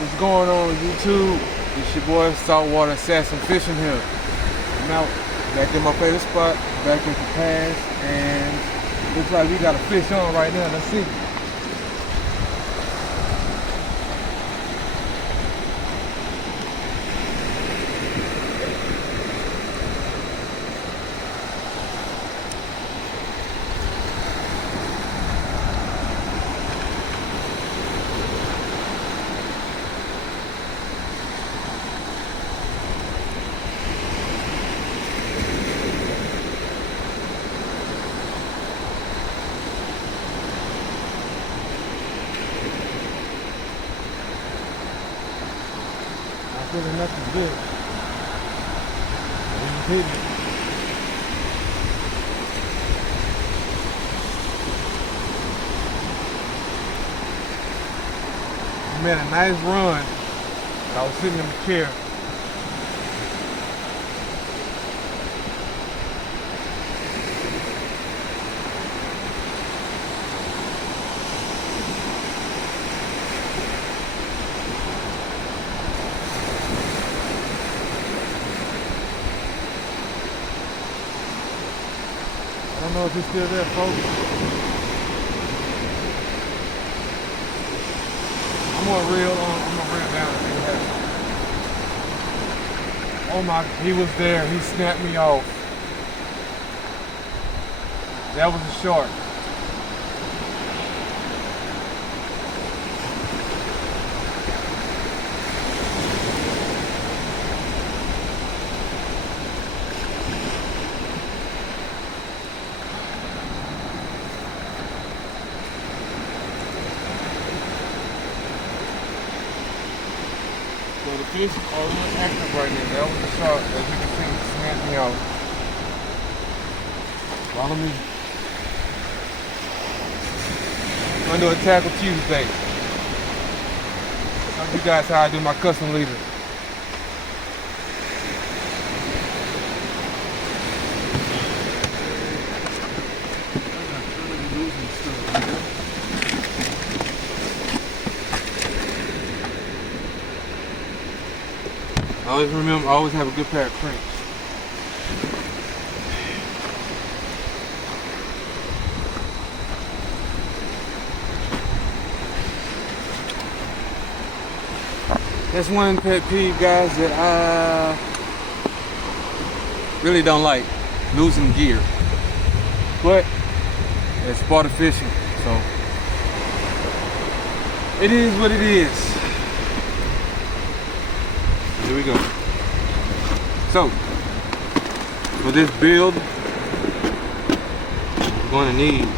What's going on YouTube? It's your boy Saltwater Assassin Fishing here. I'm out back in my favorite spot, back in the pass, and looks like we got a fish on right now. Let's see. Feeling nothing good. He's hitting it. I made a nice run. I was sitting in the chair. I don't know if he's still there, folks. I'm gonna reel down and see what happens. Oh my, he was there. He snapped me off. That was a shark. So the fish are a little active right now. That was a shark. As you can see, it snapped me off. Follow me. I'm gonna do a tackle Tuesday. I'll show you guys how I do my custom leader. Always remember, always have a good pair of crimps. That's one pet peeve, guys, that I really don't like, losing gear. But it's part of fishing, so it is what it is. Here we go. So, for this build, we're going to need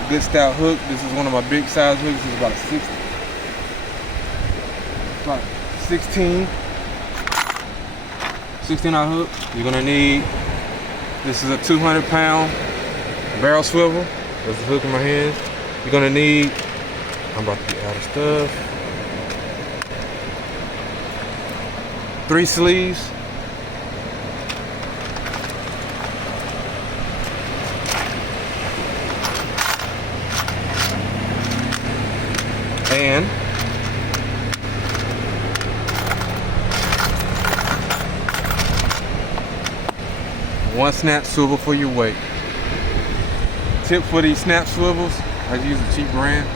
a good stout hook. This is one of my big size hooks. This is about a 60. About 16 ounce hook. You're going to need, this is a 200-pound barrel swivel. There's the hook in my hand. You're gonna need, I'm about to get out of stuff, 3 sleeves, and one snap swivel for your weight. Tip for these snap swivels, I use a cheap brand.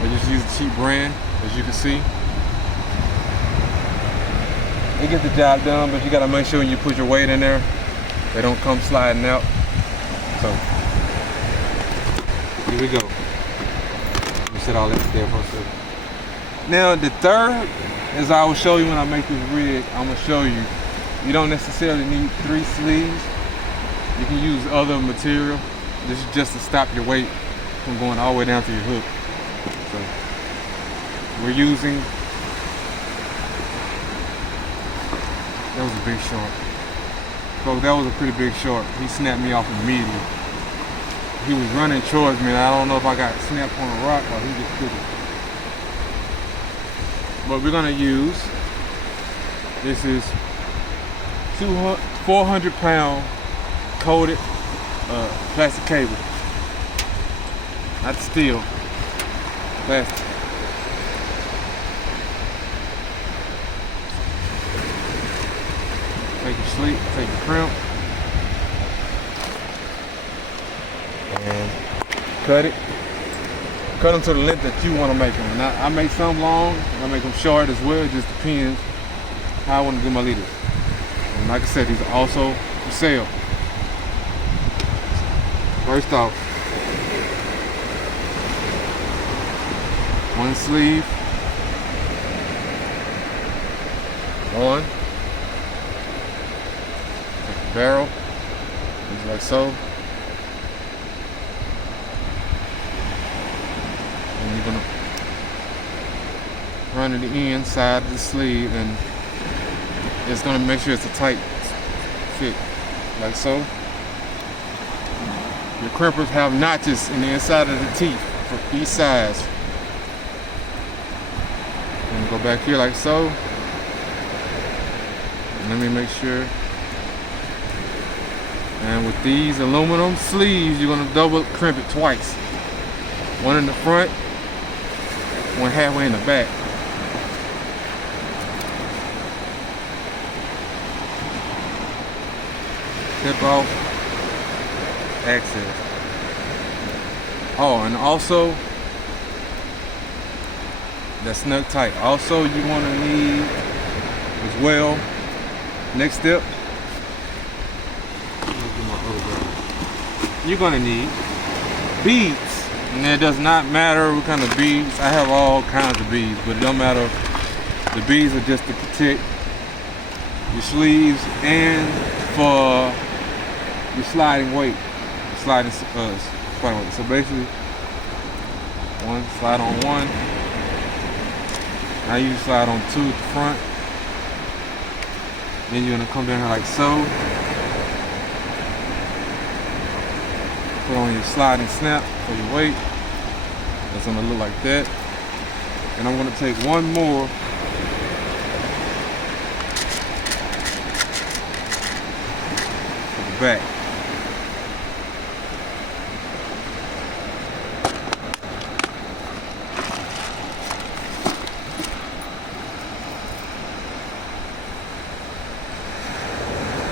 I just use a cheap brand, as you can see. They get the job done, but you gotta make sure when you put your weight in there, they don't come sliding out. So, here we go. Let me set all that there for a second. Now, the third, as I will show you when I make this rig, I'm gonna show you, you don't necessarily need 3 sleeves. You can use other material. This is just to stop your weight from going all the way down to your hook. So we're using, that was a big shark. Folks, that was a pretty big shark. He snapped me off immediately. He was running towards me and I don't know if I got snapped on a rock or he just took it. But we're gonna use, this is 400-pound coated plastic cable. Not steel, plastic. Take your sleeve, take your crimp, and cut it. Cut them to the length that you want to make them. Now, I make some long, I make them short as well. It just depends how I want to do my leaders. And like I said, these are also for sale. First off, one sleeve, one, take the barrel, just like so. And you're gonna run to the inside of the sleeve, and it's gonna make sure it's a tight fit, like so. Your crimpers have notches in the inside of the teeth for each size. And go back here like so. Let me make sure. And with these aluminum sleeves, you're gonna double crimp it twice. One in the front, one halfway in the back. Tip off, access. Oh, and also, that's snug tight. Also, you want to need as well, next step, you're going to need beads. And it does not matter what kind of beads. I have all kinds of beads, but it don't matter. The beads are just to protect your sleeves and for your sliding weight, sliding weight. So basically, one slide on one. Now you slide on two at the front. Then you're gonna come down here like so. Put on your sliding snap for your weight. That's gonna look like that. And I'm gonna take one more. For the back.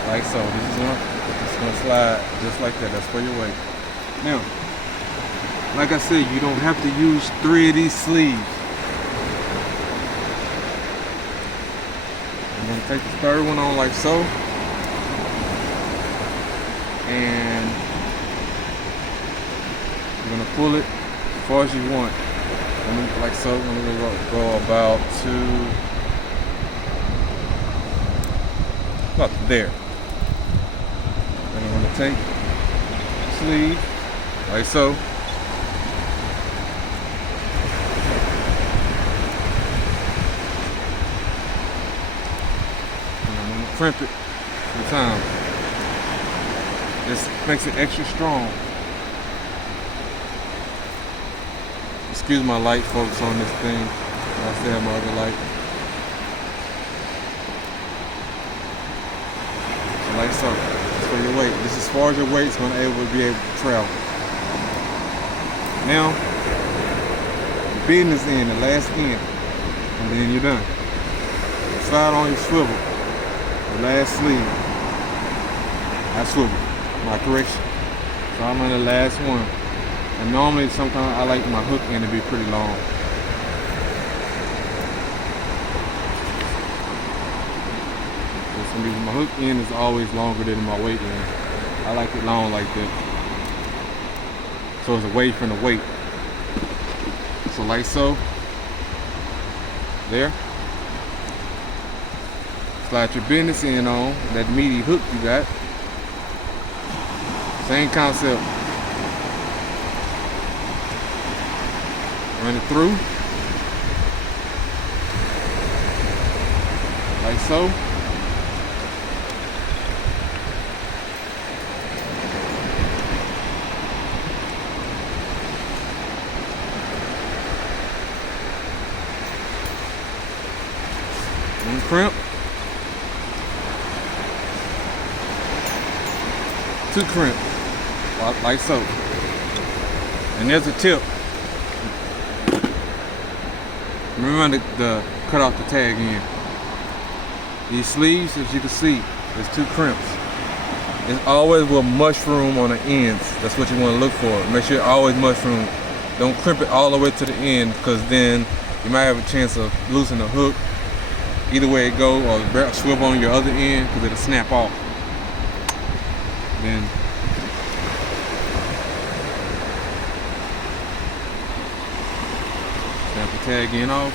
Like so. This is gonna slide just like that. That's for your weight. Now, like I said, you don't have to use 3 of these sleeves. I'm gonna take the third one on like so. And you're gonna pull it as far as you want. And like so, I'm gonna go about there. And I'm gonna take the sleeve like so. And I'm gonna crimp it 3 times. This makes it extra strong. Excuse my light, folks, on this thing. I still have my other light. So like so. That's for your weight. This is as far as your weight's gonna be able to travel. Now, the business end, the last end, and then you're done. Slide on your swivel, the last sleeve. I swivel, my correction. So I'm on the last one. And normally, sometimes I like my hook end to be pretty long. My hook end is always longer than my weight end. I like it long like that. So it's away from the weight. So like so. There. Slide your business end on that meaty hook you got. Same concept. Run it through. Like so. One crimp. two crimps, like so. And there's a tip. Remember to cut off the tag end. These sleeves, as you can see, there's two crimps. It's always with mushroom on the ends. That's what you want to look for. Make sure it always mushroom. Don't crimp it all the way to the end, because then you might have a chance of losing the hook. Either way it go, or swivel on your other end, because it'll snap off. Then snap the tag end off.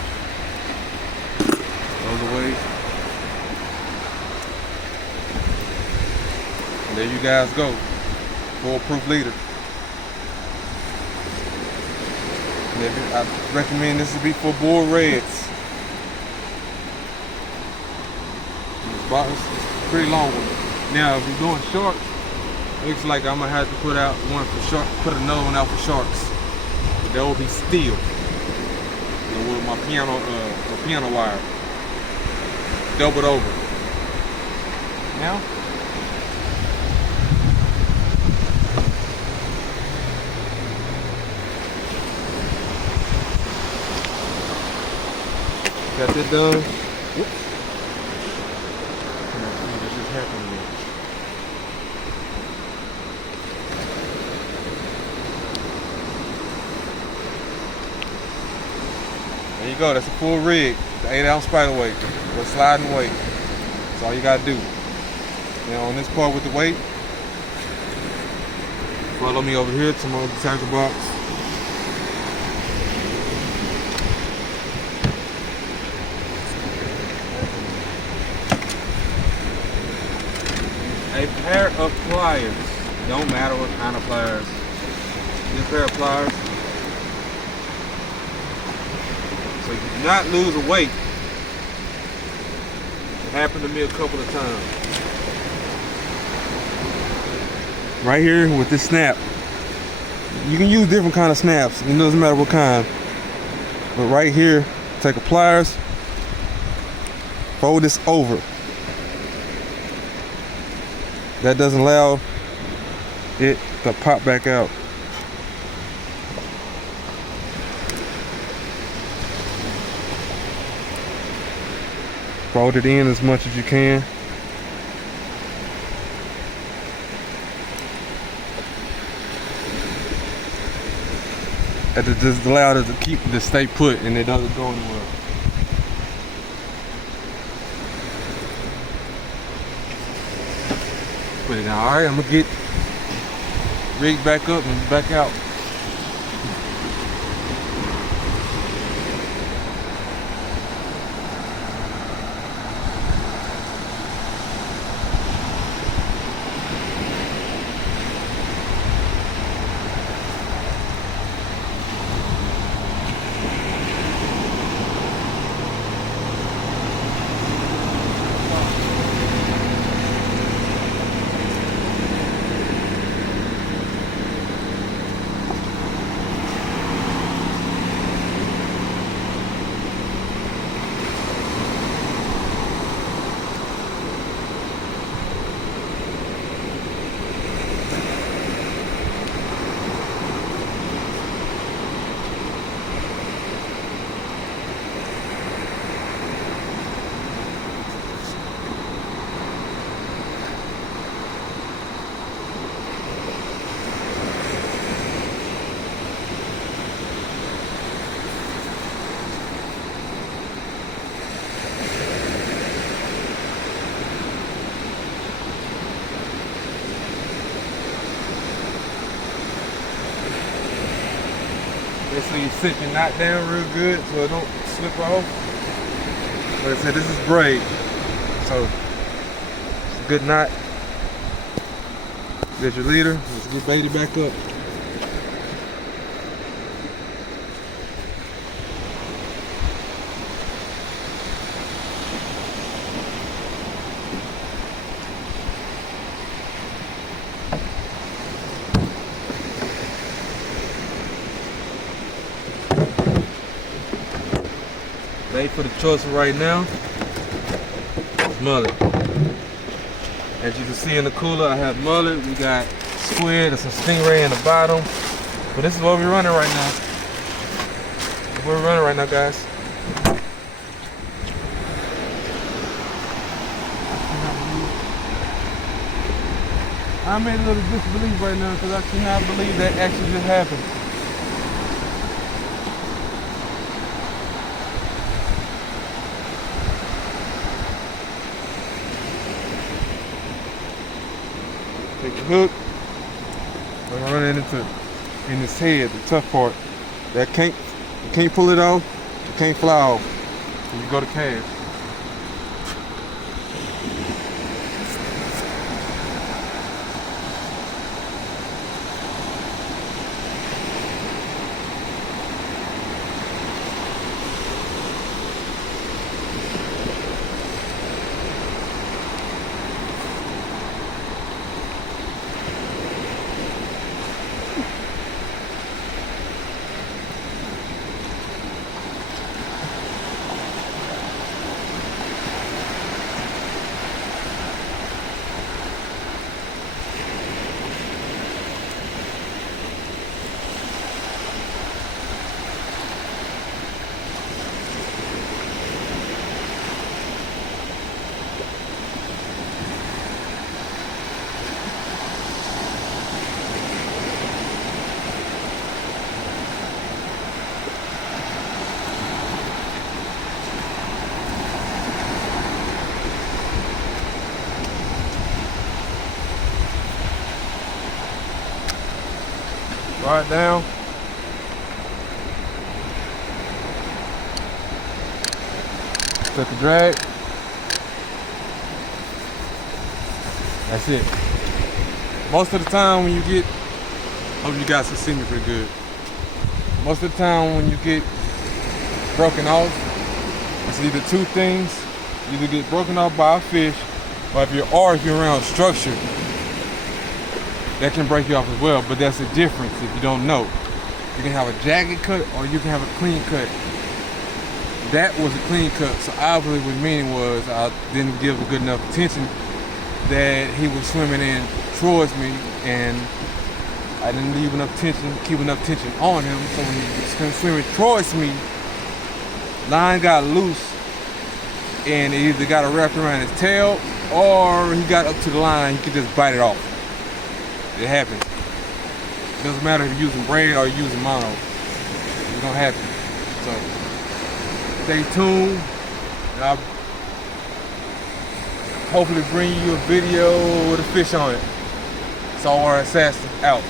Goes away. And there you guys go. Foolproof leader. I recommend this to be for bull reds. It's a pretty long one. Now, if you're doing sharks, looks like I'm gonna have to put out one for sharks, put another one out for sharks. But that will be steel. With my piano wire, doubled over. Now, got that done. Whoops. What just happened there? There you go. That's a full rig. The 8-ounce spider weight with sliding weight. That's all you gotta do. Now on this part with the weight, follow me over here to my tackle box. A pair of pliers. Don't matter what kind of pliers. This pair of pliers. So you do not lose a weight. It happened to me a couple of times. Right here with this snap. You can use different kind of snaps. It doesn't matter what kind. But right here, take a pliers, fold this over. That doesn't allow it to pop back out. Fold it in as much as you can. And it just allows it to stay put and it doesn't go anywhere. Put it down. All right, I'm gonna get rigged back up and back out. So you sit your knot down real good so it don't slip off. Like I said, this is braid, so it's a good knot. Get your leader. Let's get baited back up. Bait for the choice right now. Smell it. As you can see in the cooler, I have mullet, we got squid, there's some stingray in the bottom. But this is what we're running right now. This is what we're running right now, guys. I'm in a little disbelief right now because I cannot believe that actually just happened. Take the hook. I'm gonna run it in his head, the tough part. That you can't pull it off, you can't fly off. So you go to cast. Right down. Set the drag. That's it. Most of the time when you get, hope you guys can see me pretty good. Most of the time when you get broken off, it's either two things. You either get broken off by a fish, or if you're arguing around structure, that can break you off as well, but that's the difference if you don't know. You can have a jagged cut or you can have a clean cut. That was a clean cut, so obviously what meaning was I didn't give a good enough attention that he was swimming in towards me, and I didn't leave enough tension, keep enough tension on him, so when he was swimming towards me, line got loose and it either got wrapped around his tail or he got up to the line, he could just bite it off. It happens. It doesn't matter if you're using braid or you're using mono. It's gonna happen. So stay tuned. And I'll hopefully bring you a video with a fish on it. Saltwater Assassin out.